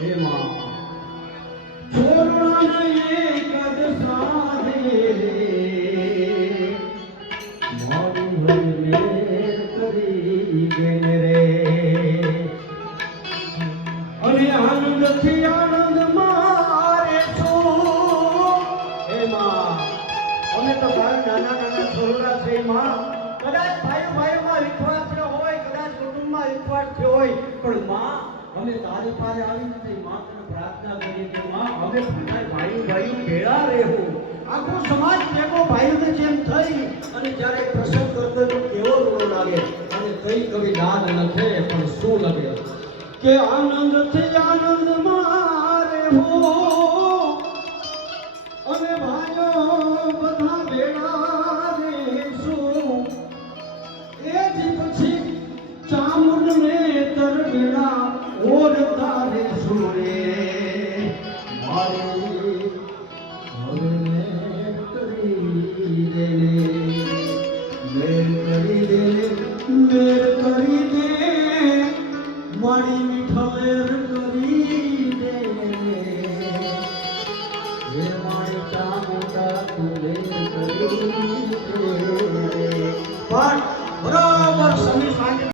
હે માં છોડવાને એક જ સાધે મારી ભઈને કરી ગેને રે અને આનંદથી આનંદ મારે છો હે માં અમે તો ભાઈ નાના નાના છોકરા છે માં કદાચ ભાઈઓમાં વિખવાદ થયો હોય કદાચ કુટુંબમાં વિખવાદ થયો હોય પણ માં અમે તારી પાસે આવી નથી માં તને પ્રાર્થના કરી કે માં અમે ભાઈઓ ભેળા રહેવું આખો સમાજ ભેગો ભાઈઓને જેમ થઈ અને જ્યારે પ્રસંગ કરતો તો કેવો રોડો લાગે અને કઈ કવિ દાદ નથી પણ શું લાગે કે આનંદથી આનંદ મારે હો અમે ભાઈઓ બધા ભેળા રહેશું એ જ પછી ચામુંડ ને તરવેલા ઓરતા રહેશું રે મારી હવે મેર કરી દે મારી મીઠા મેર કરી દે હે મારી ચામુંડા તું મેર કરી દે